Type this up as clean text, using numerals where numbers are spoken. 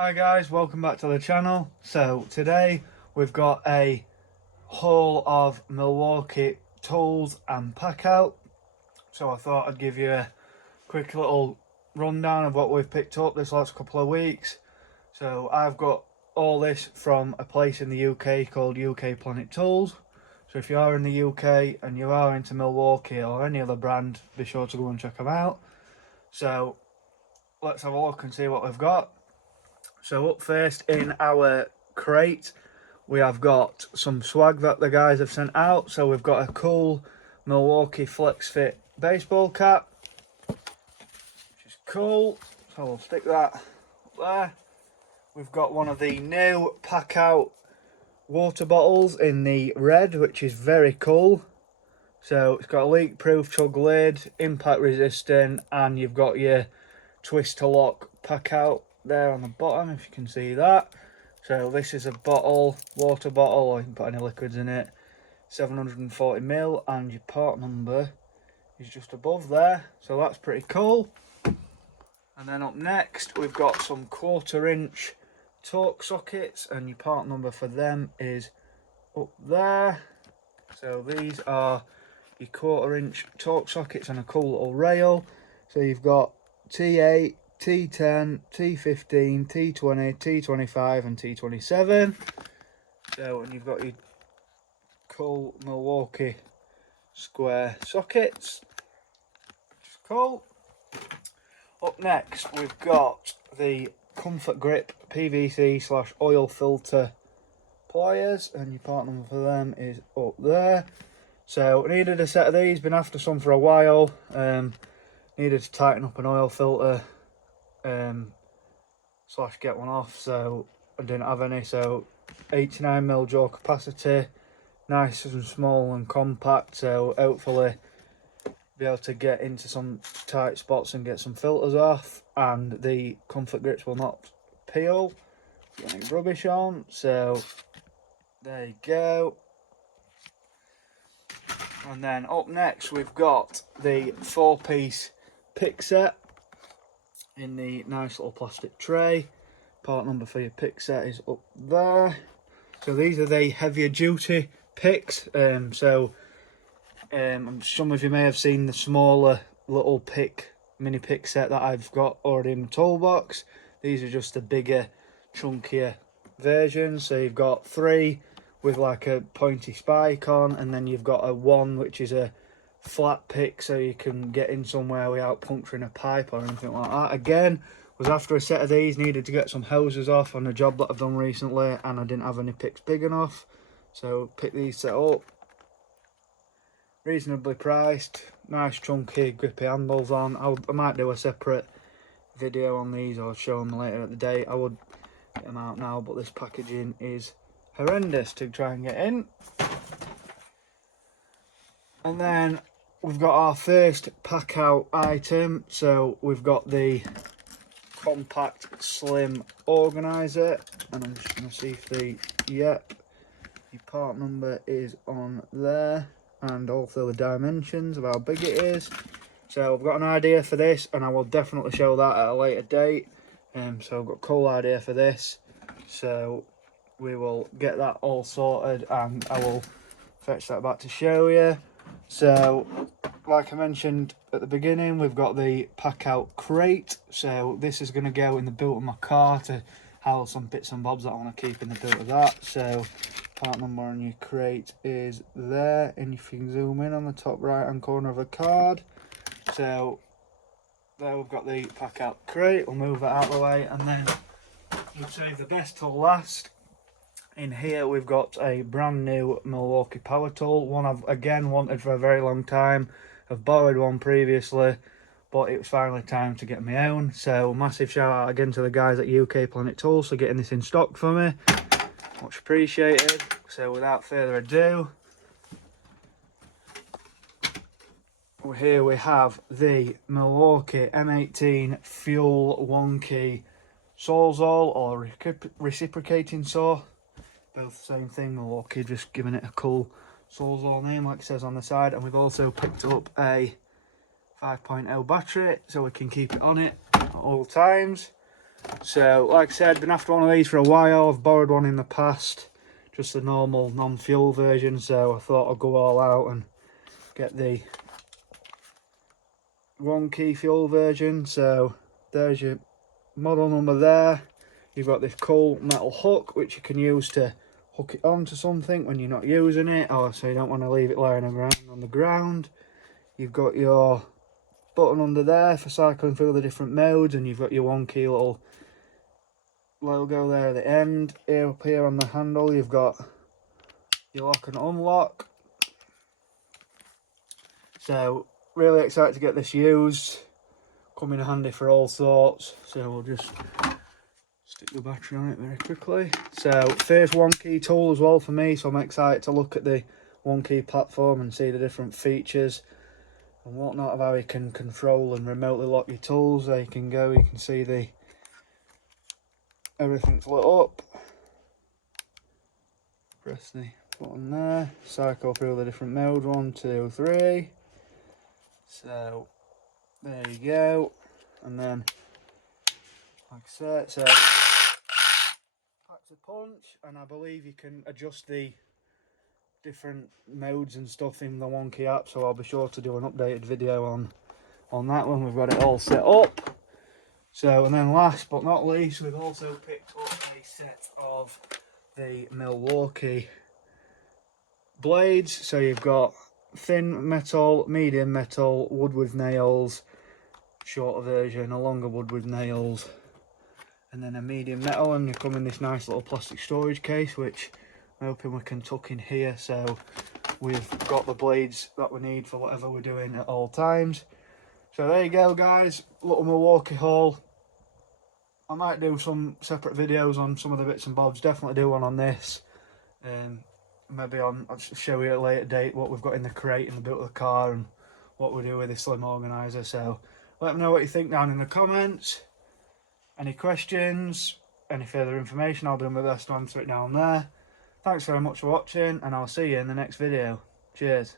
Hi guys, welcome back to the channel. So today we've got a haul of Milwaukee tools and Packout. So I thought I'd give you a quick little rundown of what we've picked up this last couple of weeks. So I've got all this from a place in the UK called UK Planet Tools. So if you are in the UK and you are into Milwaukee or any other brand, be sure to go and check them out. So let's have a look and see what we've got. So up first in our crate we have got some swag that the guys have sent out. So we've got a cool Milwaukee Flex Fit baseball cap, which is cool, so we'll stick that up there. We've got one of the new Packout water bottles in the red, which is very cool. So it's got a leak proof chug lid, impact resistant, and you've got your twist to lock Packout there on the bottom, if you can see that. So this is a bottle, water bottle, or you can put any liquids in it, 740ml, and your part number is just above there, so that's pretty cool. And then up next we've got some 1/4 inch torque sockets, and your part number for them is up there. So these are your 1/4 inch torque sockets on a cool little rail. So you've got T8, T10, T15, T20, T25 and T27. So, and you've got your cool Milwaukee square sockets, which is cool. Up next we've got the Comfort Grip PVC / oil filter pliers, and your part number for them is up there. So needed a set of these, been after some for a while. Needed to tighten up an oil filter / get one off, so I didn't have any. So 89ml jaw capacity, nice and small and compact, so hopefully be able to get into some tight spots and get some filters off, and the Comfort Grips will not peel, get any rubbish on. So there you go. And then up next we've got the 4-piece pick set in the nice little plastic tray. Part number for your pick set is up there. So these are the heavier duty picks. Some of you may have seen the smaller little mini pick set that I've got already in my toolbox. These are just the bigger, chunkier versions. So you've got 3 with like a pointy spike on, and then you've got a 1 which is a flat pick, so you can get in somewhere without puncturing a pipe or anything like that. Again, was after a set of these, needed to get some hoses off on a job that I've done recently, and I didn't have any picks big enough, so pick these set up. Reasonably priced, nice chunky grippy handles on. I might do a separate video on these or show them later at the day. I would get them out now, but this packaging is horrendous to try and get in. And then we've got our first Packout item. So we've got the compact slim organizer, and I'm just going to see if your part number is on there, and also the dimensions of how big it is. So I've got an idea for this, and I will definitely show that at a later date. So I've got a cool idea for this, so we will get that all sorted and I will fetch that back to show you. So like I mentioned at the beginning, we've got the Packout crate. So this is going to go in the boot of my car to house some bits and bobs that I want to keep in the boot of that. So part number on your crate is there, and if you can zoom in on the top right hand corner of the card. So there we've got the Packout crate. We'll move it out of the way, and then we'll save the best till last. In here we've got a brand new Milwaukee power tool, one I've again wanted for a very long time. I've borrowed one previously, but it was finally time to get my own. So massive shout out again to the guys at UK Planet Tools for getting this in stock for me, much appreciated. So without further ado, here we have the Milwaukee M18 Fuel 1-key Sawzall, or Reciprocating saw. Both the same thing, Milwaukee just giving it a cool Sawzall name like it says on the side. And we've also picked up a 5.0 battery so we can keep it on it at all times. So like I said, been after one of these for a while. I've borrowed one in the past, just the normal non-fuel version, so I thought I'd go all out and get the 1 key fuel version. So there's your model number there. You've got this cool metal hook which you can use to hook it onto something when you're not using it, or so you don't want to leave it lying around on the ground. You've got your button under there for cycling through the different modes, and you've got your 1 key little logo there at the end. Here up here on the handle you've got your lock and unlock. So really excited to get this used, come in handy for all sorts. So we'll just stick the battery on it very quickly. So first 1 key tool as well for me, so I'm excited to look at the 1 key platform and see the different features and whatnot of how you can control and remotely lock your tools. There you can go, you can see the everything's lit up. Press the button there, cycle through the different modes, 1, 2, 3. So there you go, and then like I said, so packs a punch, and I believe you can adjust the different modes and stuff in the 1 key app, so I'll be sure to do an updated video on that when we've got it all set up. So, and then last but not least, we've also picked up a set of the Milwaukee blades. So you've got thin metal, medium metal, wood with nails, shorter version, a longer wood with nails, and then a medium metal, and they come in this nice little plastic storage case which I'm hoping we can tuck in here, so we've got the blades that we need for whatever we're doing at all times. So there you go guys, little Milwaukee haul. I might do some separate videos on some of the bits and bobs, definitely do one on this. Maybe I'll show you at a later date what we've got in the crate in the boot of the car and what we do with this slim organiser. So let me know what you think down in the comments. Any questions, any further information, I'll do my best to answer it down there. Thanks very much for watching, and I'll see you in the next video. Cheers.